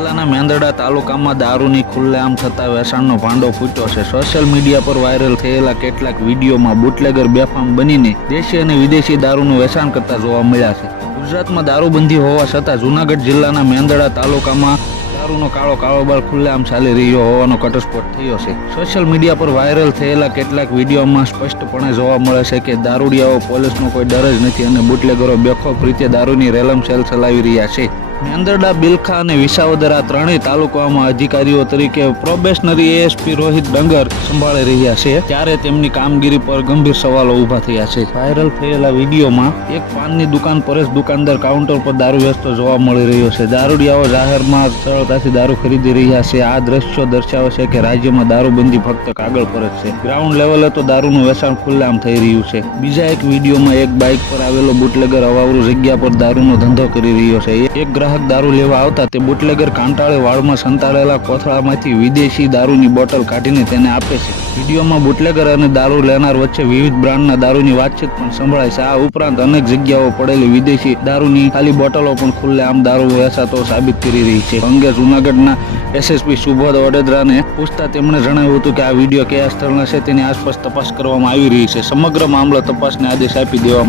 જિલ્લાના મેંદરડા તાલુકામાં દારૂની ખુલ્લેઆમ થતા વેચાણનો ભાંડો ફૂટ્યો છે. સોશિયલ મીડિયા પર વાયરલ થયેલા કેટલાક વિડીયોમાં બુટલેગર બેફામ બનીને દેશી અને વિદેશી દારૂનું વેચાણ કરતા જોવા મળ્યા છે. ગુજરાતમાં દારૂબંધી હોવા છતાં જૂનાગઢ જિલ્લાના મેંદરડા તાલુકામાં દારૂનો કાળો કારોબાર ખુલ્લેઆમ ચાલી રહ્યો હોવાનો ઘટસ્ફોટ થયો છે. સોશિયલ મીડિયા પર વાયરલ થયેલા કેટલાક વિડીયોમાં સ્પષ્ટપણે જોવા મળે છે કે દારૂડિયાઓ પોલીસનો કોઈ ડર જ નથી અને બુટલેગરો બેખોફ રીતે દારૂની રેલમ સેલ ચલાવી રહ્યા છે. મેંદરડા બિલખા અને વિસાવદર આ ત્રણેય તાલુકામાં અધિકારીઓ તરીકે પ્રોબેશનરી એએસપી રોહિત ડંગર સંભાળી રહ્યા છે. ત્યારે તેમની કામગીરી પર ગંભીર સવાલો ઊભા થયા છે. વાયરલ થયેલા વિડીયોમાં એક પાનની દુકાન પર દુકાનદાર કાઉન્ટર પર દારૂ વેચતો જોવા મળી રહ્યો છે. દારૂડિયાઓ જાહેરમાં સરળતાથી દારૂ ખરીદી રહ્યા છે. આ દ્રશ્યો દર્શાવે છે કે રાજ્યમાં દારૂબંધી ફક્ત કાગળ પર જ છે. ગ્રાઉન્ડ લેવલે તો દારૂનું વેચાણ ખુલ્લામ થઈ રહ્યું છે. બીજા એક વિડીયોમાં એક બાઇક પર આવેલો બુટલેગર અવાવરું જગ્યા પર દારૂનો ધંધો કરી રહ્યો છે. એક ગ્રાહક દારૂ લેવા આવતા તે બુટલેગર કાંટાળે વાળમાં સંતાડેલા કોથળામાંથી વિદેશી દારૂની બોટલ કાઢીને તેને આપે છે. વિડીયોમાં બુટલેગર અને દારૂ લેનાર વચ્ચે વિવિધ બ્રાન્ડના દારૂની વાતચીત પણ સંભળાય છે. આ ઉપરાંત અનેક જગ્યાઓ પડેલી વિદેશી દારૂની ખાલી બોટલો પણ ખુલ્લે આમ દારૂ વેચાતો સાબિત કરી રહી છે. અંગે જૂનાગઢના એસએસપી સુબોધ વડોદરાને પૂછતા તેમણે જણાવ્યું હતું કે આ વીડિયો કયા સ્થળના છે તેની આસપાસ તપાસ કરવામાં આવી રહી છે. સમગ્ર મામલો તપાસને આદેશ આપી દેવામાં